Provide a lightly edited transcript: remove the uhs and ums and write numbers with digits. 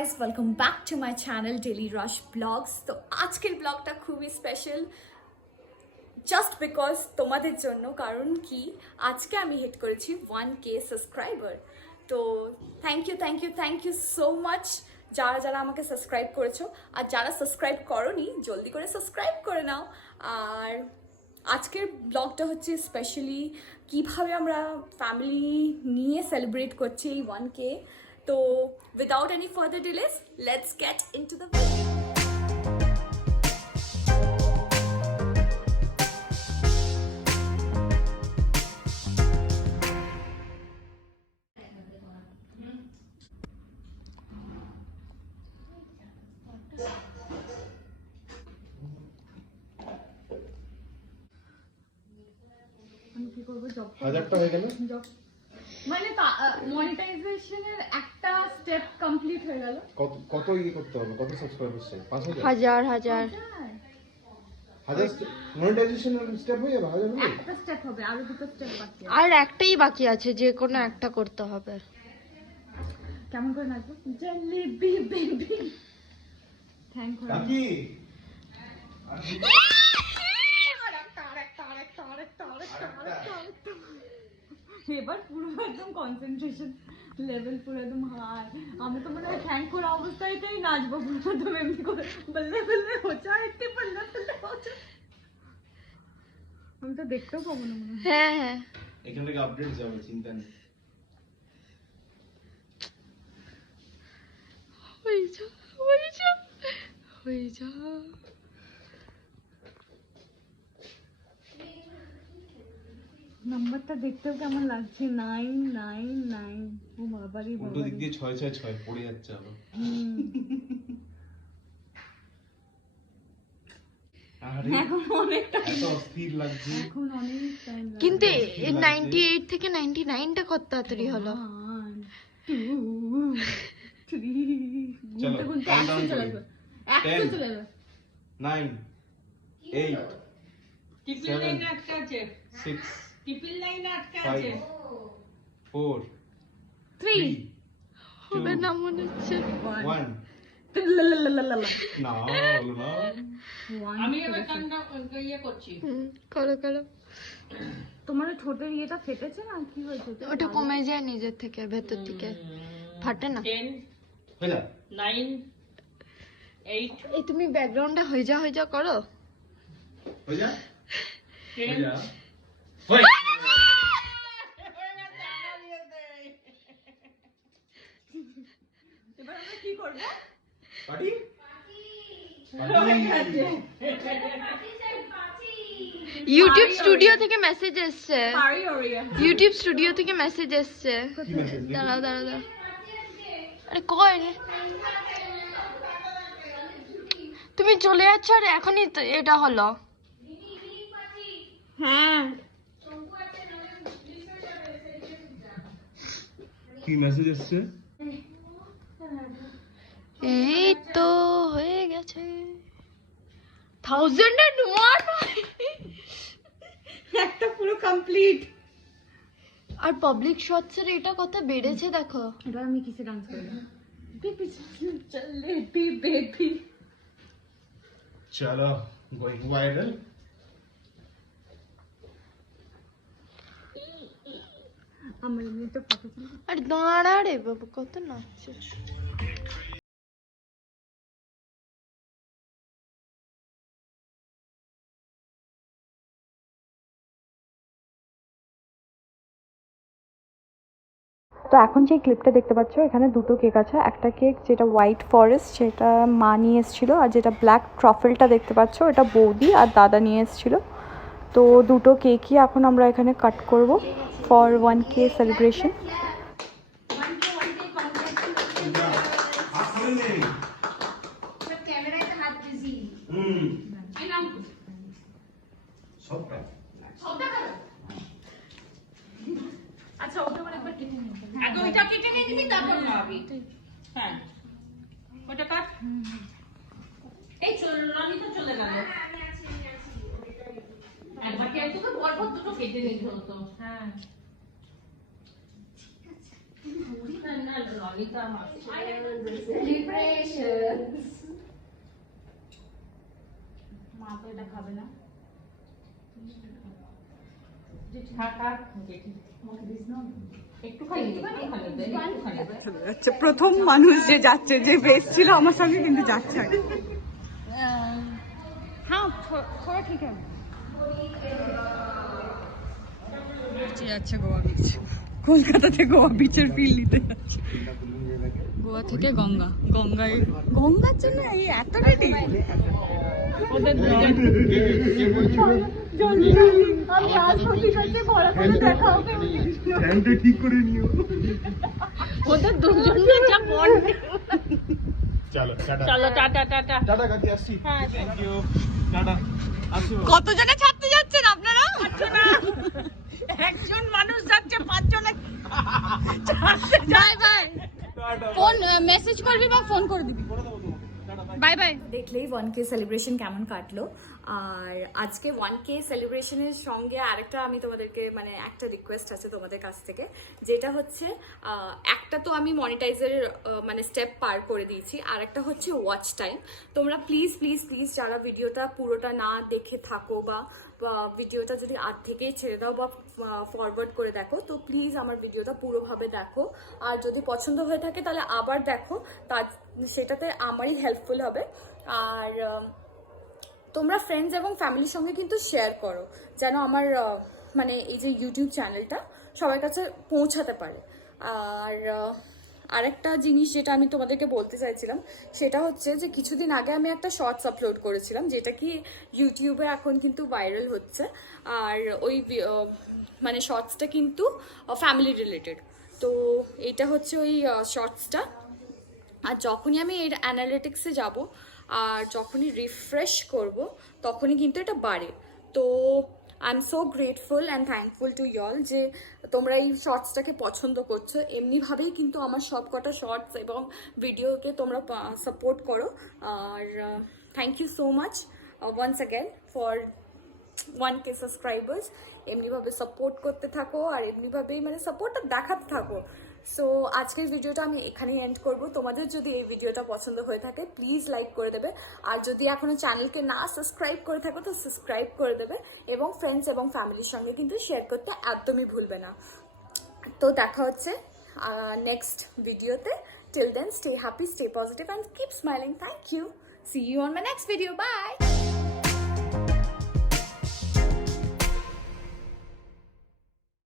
guys, welcome back to my channel Daily Rush Vlogs. তো আজকের ব্লগটা খুবই স্পেশাল জাস্ট বিকজ তোমাদের জন্য, কারণ কি আজকে আমি হিট করেছি 1K সাবস্ক্রাইবার। তো থ্যাংক ইউ সো মাচ যারা যারা আমাকে সাবস্ক্রাইব করেছো, আর যারা সাবস্ক্রাইব করোনি জলদি করে সাবস্ক্রাইব করে নাও। আর আজকের ব্লগটা হচ্ছে স্পেশালি কিভাবে আমরা ফ্যামিলি নিয়ে সেলিব্রেট করছি এই 1K। তো without any further delays, let's get into the video. হাজারটা হয়ে গেল, মানে মনিটাইজেশনের একটা স্টেপ কমপ্লিট হয়ে গেল। কত করতে হবে? কত সাবস্ক্রাইবার চাই? 5000 হাজার মনিটাইজেশনের স্টেপ হয়ে যাবে? 1000 হয়ে একটা স্টেপ হবে, আরো দুটো স্টেপ বাকি আছে। আর একটাই বাকি আছে, যে কোনো একটা করতে হবে। কেমন করে নাচবো? Jalebi baby thank you. বাকি এবার পুরো একদম কনসেন্ট্রেশন লেভেল পুরো একদম হাই। আমি তো মানে থ্যাংক করা অবস্থাতেই নাচবো পুরো, তো এমনি করে বললে বললে হোচা একটু বললে বললে হোচা। আমি তো দেখতেও পাবো না মনে হয়। হ্যাঁ এখান থেকে আপডেট যাবে, চিন্তা নেই। হয়ে যা নাম্বারটা দেখতেও কেমন লাগছে, 999। ও বাবারি উল্টো দিক দিয়ে 666 পড়ে যাচ্ছে আবার। আরে এখন অনেকটা এত অস্থির লাগছে। এখন অনেক টাইম লাগে। কিন্তু 98 থেকে 99টা কত তাড়াতাড়ি হলো। 1 2 3 চলো, গুনতে গুনতে countdown 100 চলে করি। যাবে। 100 চলে যাবে। 9 8 টিপিল লাইন আটকা আছে 6 টিপিল লাইন আটকা 5 আছে 4 3 হবে না মনে হচ্ছে। 1 না হলো না। আমি এবার কান্না ইয়ে করছি করো তোমার ঠোঁটের ইয়েটা ফেটেছে না, কি হয়েছে? ওটা কমে যায় নিজের থেকে, ভেতর থেকে ফাটে না। 10 হয়ে যা 9 8 এই তুমি ব্যাকগ্রাউন্ডে হয়ে যা করো। হয়ে যা 10 যা হয়ে এবার আমরা কি করব? পার্টি ইউটিউব স্টুডিও থেকে মেসেজ এসছে। পারি ওরিয়া ইউটিউব স্টুডিও থেকে মেসেজ এসছে। কি মেসেজ? দাঁড়াও আরে কই তুমি চলে যাচ্ছ আর এখনই তো এটা হলো। হ্যাঁ কি মেসেজ এসেছে? এই তো হয়ে গেছে 1001 একটা পুরো কমপ্লিট। আর পাবলিক শটসের এটা কত বেড়েছে দেখো। এবার আমি কিসে ডান্স করব? Baby jalebi baby. চলো গোইং ভাইরাল। আমার এমনি তো ফটো ছিল। আর দাঁড়া রে বাবু, কত নাচছে। তো এখন যে ক্লিপটা দেখতে পাচ্ছ, এখানে দুটো কেক আছে। একটা কেক যেটা হোয়াইট ফরেস্ট, সেটা মা নিয়ে এসেছিলো, আর যেটা ব্ল্যাক ট্রফেলটা দেখতে পাচ্ছ ওটা বৌদি আর দাদা নিয়ে এসেছিলো। তো দুটো কেকই এখন আমরা এখানে কাট করব ফর 1K সেলিব্রেশন। আচ্ছা ওটা মানে একবার কিনে নিই। আগে ওইটা কেটে নিয়ে দিবি, তারপর নাবি। হ্যাঁ ওটা কাট। এই রানী তো চলে গেল। একবার কেউ তোকে বরফত দুটো কেটে নিতে হতো। হ্যাঁ না ললিতা মাছ মা তো এটা খাবে না আচ্ছা, প্রথম মানুষ যে যাচ্ছে, যে বেশ ছিল আমার সঙ্গে কিন্তু যাচ্ছে। হ্যাঁ, থোড়া ঠিক আছে। যাচ্ছে গোয়া বিচ, কলকাতা থেকে গোয়া বিচের ফিল নিতে যাচ্ছে। গোয়া থেকে গঙ্গা, গঙ্গার জন্য এই এত রেডি। ঠিক করে নিও। ওদের দুজনকে যা পড়বে চলো টাটা। চলো টাটা টাটা টাটা কাকি, আসছি। হ্যাঁ থ্যাংক ইউ, টাটা, আসছি। কতজনে ছাড়তে যাচ্ছেন আপনারা? একজন মানুষ যাচ্ছে 5 জনে বাই বাই। ফোন মেসেজ করবি বা ফোন করে দিবি। Bye bye. দেখলেই 1K সেলিব্রেশন কেমন কাটলো। আর আজকে 1K সেলিব্রেশনের সঙ্গে আরেকটা আমি তোমাদেরকে মানে একটা রিকোয়েস্ট আছে তোমাদের কাছ থেকে, যেটা হচ্ছে একটা তো আমি মনিটাইজের মানে স্টেপ পার করে দিয়েছি, আর একটা হচ্ছে ওয়াচ টাইম। তোমরা প্লিজ প্লিজ প্লিজ যারা ভিডিওটা পুরোটা না দেখে থাকো বা ভিডিওটা যদি আধ থেকেই ছেড়ে দাও বা ফরওয়ার্ড করে দেখো, তো প্লিজ আমার ভিডিওটা পুরোভাবে দেখো। আর যদি পছন্দ হয়ে থাকে তাহলে আবার দেখো, তার সেটাতে আমারই হেল্পফুল হবে। আর তোমরা ফ্রেন্ডস এবং ফ্যামিলির সঙ্গে কিন্তু শেয়ার করো, যেন আমার মানে এই যে ইউটিউব চ্যানেলটা সবার কাছে পৌঁছাতে পারে। আর আরেকটা জিনিস যেটা আমি তোমাদেরকে বলতে চাইছিলাম সেটা হচ্ছে যে কিছুদিন আগে আমি একটা শর্টস আপলোড করেছিলাম, যেটা কি ইউটিউবে এখন কিন্তু ভাইরাল হচ্ছে। আর ওই মানে শর্টসটা কিন্তু ফ্যামিলি রিলেটেড। তো এইটা হচ্ছে ওই শর্টসটা। আর যখনই আমি এর অ্যানালিটিক্সে যাব আর যখনই রিফ্রেশ করব তখনই কিন্তু এটা বাড়ে। তো I am so grateful and thankful to you'll যে তোমরা এই শর্টসটাকে পছন্দ করছো। এমনিভাবেই কিন্তু আমার সব কটা শর্টস এবং ভিডিওকে তোমরা সাপোর্ট করো। আর thank you so much once again for 1K subscribers. এমনিভাবে সাপোর্ট করতে থাকো আর এমনিভাবেই মানে সাপোর্টটা দেখাতে থাকো। সো আজকের ভিডিওটা আমি এখানেই এন্ড করব। তোমাদের যদি এই ভিডিওটা পছন্দ হয়ে থাকে প্লিজ লাইক করে দেবে, আর যদি এখনো চ্যানেলকে না সাবস্ক্রাইব করে থাকো তো সাবস্ক্রাইব করে দেবে, এবং ফ্রেন্ডস এবং ফ্যামিলির সঙ্গে কিন্তু শেয়ার করতে একদমই ভুলবে না। তো দেখা হচ্ছে নেক্সট ভিডিওতে। Till then stay happy, stay positive and keep smiling. Thank you, see you on my next video, by.